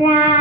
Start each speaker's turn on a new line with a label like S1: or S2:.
S1: La